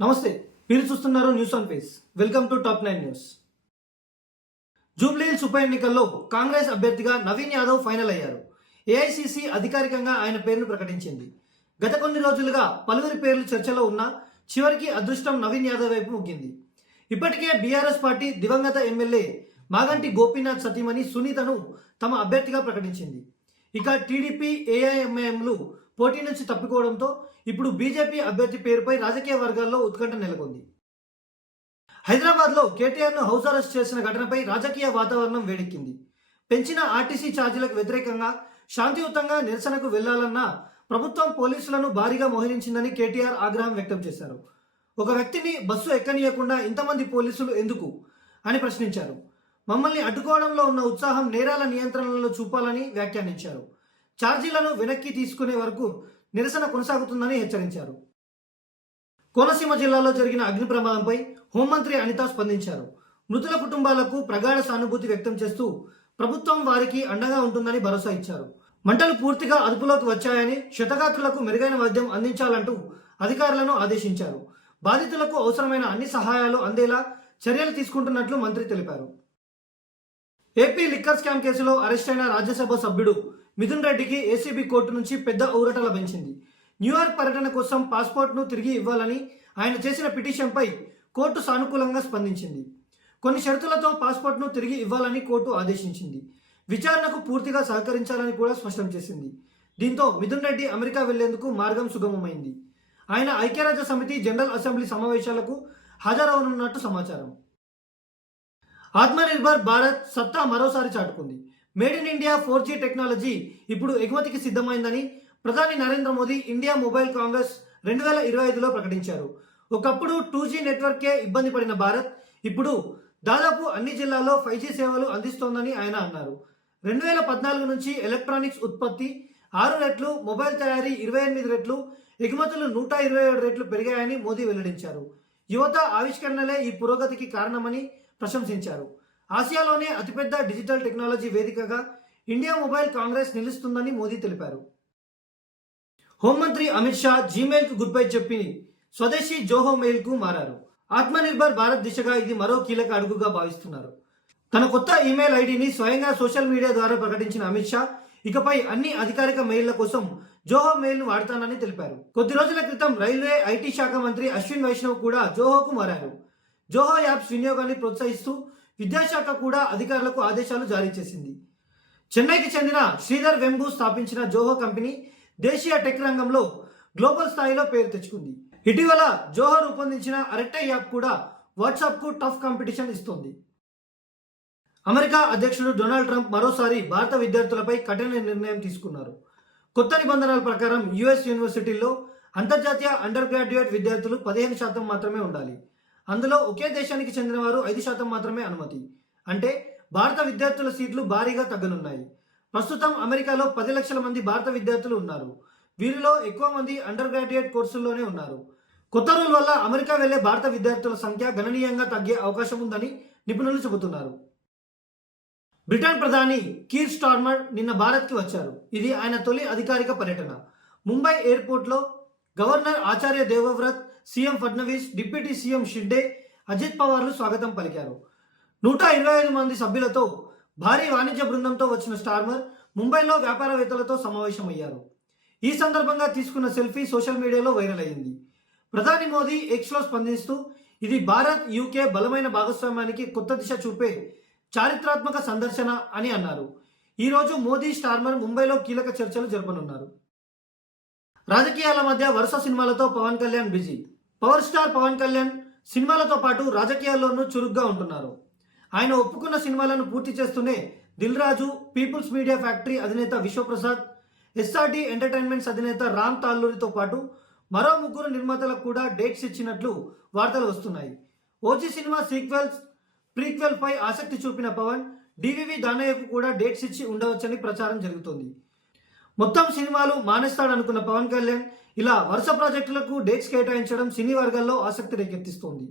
నమస్తే, మీరు చూస్తున్నారు news on face. Welcome to top 9 news. Jubilee Hills ఉప ఎన్నికల్లో కాంగ్రెస్ అభ్యర్థిగా నవీన్ యాదవ్ ఫైనల్ అయ్యారు. ఏఐసిసి అధికారికంగా ఆయన పేరును ప్రకటించింది. గత కొన్ని రోజులుగా పలువురి పేర్లు చర్చలో ఉన్నా చివరికి అదృష్టం నవీన్ యాదవ్ వైపు ముగ్గింది. ఇప్పటికే బీఆర్ఎస్ పార్టీ దివంగత ఎమ్మెల్యే మాగంటి గోపీనాథ్ సతీమణి సునీతను తమ అభ్యర్థిగా ప్రకటించింది. ఇక టీడీపీ, ఏఐఎంఐఎంలు పోటీ నుంచి తప్పుకోవడంతో ఇప్పుడు బీజేపీ అభ్యర్థి పేరుపై రాజకీయ వర్గాల్లో ఉత్కంఠ నెలకొంది. హైదరాబాద్లో కేటీఆర్ను హౌస్ అరెస్ట్ చేసిన ఘటనపై రాజకీయ వాతావరణం వేడెక్కింది. పెంచిన ఆర్టీసీ ఛార్జీలకు వ్యతిరేకంగా శాంతియుతంగా నిరసనకు వెళ్లాలన్న ప్రభుత్వం పోలీసులను భారీగా మోహరించిందని కేటీఆర్ ఆగ్రహం వ్యక్తం చేశారు. ఒక వ్యక్తిని బస్సు ఎక్కనీయకుండా ఇంతమంది పోలీసులు ఎందుకు అని ప్రశ్నించారు. మమ్మల్ని అడ్డుకోవడంలో ఉన్న ఉత్సాహం నేరాల నియంత్రణలో చూపాలని వ్యాఖ్యానించారు. ఛార్జీలను వెనక్కి తీసుకునే వరకు నిరసన కొనసాగుతుందని హెచ్చరించారు. కోనసీమ జిల్లాలో జరిగిన అగ్ని ప్రమాదంపై హోంమంత్రి అనిత స్పందించారు. మృతుల కుటుంబాలకు ప్రగాఢ సానుభూతి వ్యక్తం చేస్తూ ప్రభుత్వం వారికి అండగా ఉంటుందని భరోసా ఇచ్చారు. మంటలు పూర్తిగా అదుపులోకి వచ్చాయని, క్షతగాత్రులకు మెరుగైన వైద్యం అందించాలంటూ అధికారులను ఆదేశించారు. బాధితులకు అవసరమైన అన్ని సహాయాలు అందేలా చర్యలు తీసుకుంటున్నట్లు మంత్రి తెలిపారు. ఏపీ లిక్కర్ స్కామ్ కేసులో అరెస్టైన రాజ్యసభ సభ్యుడు మిథున్ రెడ్డికి ఏసీబీ కోర్టు నుంచి పెద్ద ఊరట లభించింది. న్యూయార్క్ పర్యటన కోసం పాస్పోర్ట్ను తిరిగి ఇవ్వాలని ఆయన చేసిన పిటిషన్పై కోర్టు సానుకూలంగా స్పందించింది. కొన్ని షరతులతో పాస్పోర్ట్ను తిరిగి ఇవ్వాలని కోర్టు ఆదేశించింది. విచారణకు పూర్తిగా సహకరించాలని కూడా స్పష్టం చేసింది. దీంతో మిథున్ రెడ్డి అమెరికా వెళ్లేందుకు మార్గం సుగమమైంది. ఆయన ఐక్యరాజ్య సమితి జనరల్ అసెంబ్లీ సమావేశాలకు హాజరవనున్నట్టు సమాచారం. ఆత్మనిర్భర్ భారత్ సత్తా మరోసారి చాటుకుంది. Made in India 4G technology ఇప్పుడు ఎగుమతికి సిద్ధమైందని ప్రధాని Narendra Modi India mobile congress 2025లో ప్రకటించారు. ఒకప్పుడు 2G నెట్వర్కే ఇబ్బంది పడిన భారత్ ఇప్పుడు దాదాపు అన్ని జిల్లాల్లో 5G సేవలు అందిస్తోందని ఆయన అన్నారు. 2014 నుంచి ఎలక్ట్రానిక్స్ ఉత్పత్తి 6 రెట్లు, మొబైల్ తయారీ 28 రెట్లు, ఎగుమతులు 127 రెట్లు పెరిగాయని మోదీ వెల్లడించారు. యువత ఆవిష్కరణలే ఈ పురోగతికి కారణమని ప్రశంసించారు. ఆసియాలోనే అతిపెద్ద డిజిటల్ టెక్నాలజీ వేదికగా ఇండియా మొబైల్ కాంగ్రెస్ నిలుస్తుందని మోదీ తెలిపారు. హోంమంత్రి అమిత్ షా జీమెయిల్కు గుడ్ బై చెప్పి స్వదేశీ జోహో మెయిల్కు మారారు. ఆత్మనిర్భర్ భారత్ దిశగా ఇది మరో కీలక అడుగుగా భావిస్తున్నారు. తన కొత్త ఈమెయిల్ ఐడిని స్వయంగా సోషల్ మీడియా ద్వారా ప్రకటించిన అమిత్ షా ఇకపై అన్ని అధికారిక మెయిళ్ల కోసం జోహో మెయిల్ను వాడతానని తెలిపారు. కొద్ది రోజుల క్రితం రైల్వే, ఐటీ శాఖ మంత్రి అశ్విన్ వైష్ణవ్ కూడా జోహోకు మారారు. జోహో యాప్స్ వినియోగాన్ని ప్రోత్సహిస్తూ విద్యాశాఖ కూడా అధికారులకు ఆదేశాలు జారీ చేసింది. చెన్నైకి చెందిన శ్రీధర్ వెంబు స్థాపించిన జోహో కంపెనీ దేశీయ టెక్ రంగంలో గ్లోబల్ స్థాయిలో పేరు తెచ్చుకుంది. ఇటీవల జోహో రూపొందించిన అరెట్టై యాప్ కూడా వాట్సాప్కు టఫ్ కాంపిటీషన్ ఇస్తోంది. అమెరికా అధ్యక్షుడు డొనాల్డ్ ట్రంప్ మరోసారి భారత విద్యార్థులపై కఠిన నిర్ణయం తీసుకున్నారు. కొత్త నిబంధనల ప్రకారం యుఎస్ యూనివర్సిటీల్లో అంతర్జాతీయ అండర్ గ్రాడ్యుయేట్ విద్యార్థులు 15% మాత్రమే ఉండాలి. అందులో ఒకే దేశానికి చెందిన వారు 5% మాత్రమే అనుమతి. అంటే భారత విద్యార్థుల సీట్లు భారీగా తగ్గనున్నాయి. ప్రస్తుతం అమెరికాలో 10 లక్షల మంది భారత విద్యార్థులు ఉన్నారు. వీరిలో ఎక్కువ మంది అండర్ గ్రాడ్యుయేట్ కోర్సుల్లోనే ఉన్నారు. కొత్త రూల్ వల్ల అమెరికా వెళ్లే భారత విద్యార్థుల సంఖ్య గణనీయంగా తగ్గే అవకాశం ఉందని నిపుణులు చెబుతున్నారు. బ్రిటన్ ప్రధాని కీర్ స్టార్మర్ నిన్న భారత్కి వచ్చారు. ఇది ఆయన తొలి అధికారిక పర్యటన. ముంబై ఎయిర్పోర్ట్లో governor Acharya Devvrat, CM Fadnavis, deputy CM Shinde, Ajit పవార్లు స్వాగతం పలికారు. 125 మంది సభ్యులతో భారీ వాణిజ్య బృందంతో వచ్చిన స్టార్మర్ ముంబైలో వ్యాపారవేత్తలతో సమావేశమయ్యారు. ఈ సందర్భంగా తీసుకున్న సెల్ఫీ సోషల్ మీడియాలో వైరల్ అయింది. ప్రధాని మోదీ ఎక్స్లో స్పందిస్తూ ఇది భారత్, యూకే బలమైన భాగస్వామ్యానికి కొత్త దిశ చూపే చారిత్రాత్మక సందర్శన అని అన్నారు. ఈరోజు మోదీ, స్టార్మర్ ముంబైలో కీలక చర్చలు జరపనున్నారు. రాజకీయాల మధ్య వరుస సినిమాలతో Pawan Kalyan busy. Power star Pawan Kalyan సినిమాలతో పాటు రాజకీయాల్లోనూ చురుగ్గా ఉంటున్నారు. ఆయన ఒప్పుకున్న సినిమాలను పూర్తి చేస్తూనే Dil Raju, peoples media factory అధినేత విశ్వప్రసాద్, ఎస్ఆర్డి ఎంటర్టైన్మెంట్స్ అధినేత రామ్ తాల్లూరితో పాటు మరో 3 నిర్మాతలకు కూడా డేట్స్ ఇచ్చినట్లు వార్తలు వస్తున్నాయి. ఓజీ సినిమా సీక్వెల్స్, ప్రీక్వెల్ పై ఆసక్తి చూపిన పవన్ డివివి దానయ్యకు కూడా డేట్స్ ఇచ్చి ఉండవచ్చని ప్రచారం జరుగుతోంది. మొత్తం సినిమాలు మానేస్తాడనుకున్న పవన్ కళ్యాణ్ ఇలా వరుస ప్రాజెక్టులకు డేట్స్ కేటాయించడం సినీ వర్గాల్లో ఆసక్తి రేకెత్తిస్తోంది.